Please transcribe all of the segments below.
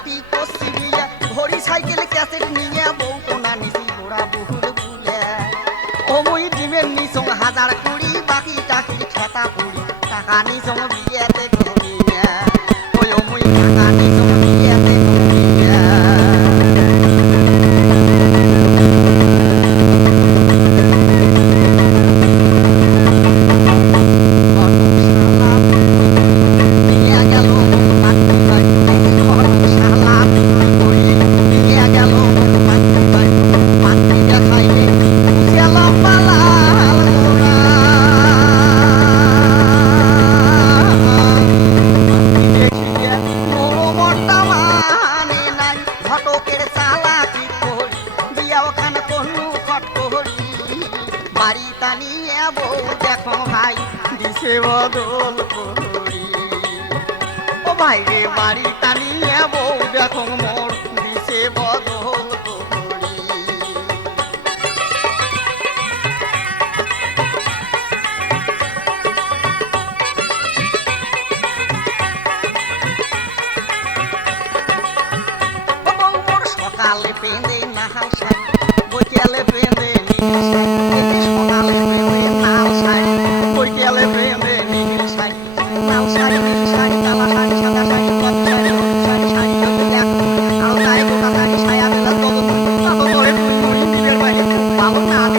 কাটি কষি দিয়া ভরি সাইকেল ক্যাসেট নিয়ে, বউ কোনা নিছি ঘোড়া বহুল বুলে ও মুই ডিমের নিসং হাজার কুড়ি বাকি টাকি খেতা পুড়ি টাকা নিসং বাড়ি টানিয়ে বউ দেখো ভাই দিশে বদল করি। ও ভাই রে, বাড়ি টানিয়ে বউ দেখো মোর দিশে বদল সকালে পেঁদে নাহাল সাই বৈকালে পেঁদে নীল সাই লাল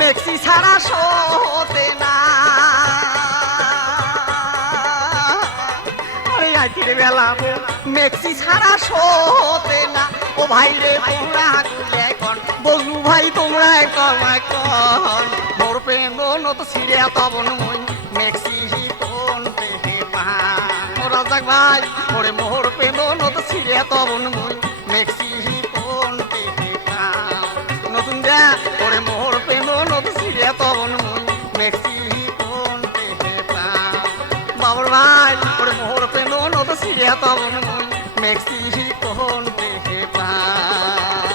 মেক্সি ছাড়া শোতে না। ওরে রাতের বেলা মেক্সি ছাড়া শোতে না। ও ভাই রে, তোমরা গুলে কন। বলু ভাই, তোমরা কমায় কন। মোর প্রেম নত সিরে তবন মই মেক্সি কোন পেহে পা ওরা যাক ভাই, ওরে মোর প্রেম নত সিরে তবন মই মেক্সি কোন পেহে পা নতুন দেখ বাবর ভাই ওর মুহূর্তে মন অত সিরিয়া তখন মেক্সি কোন দেখে পায়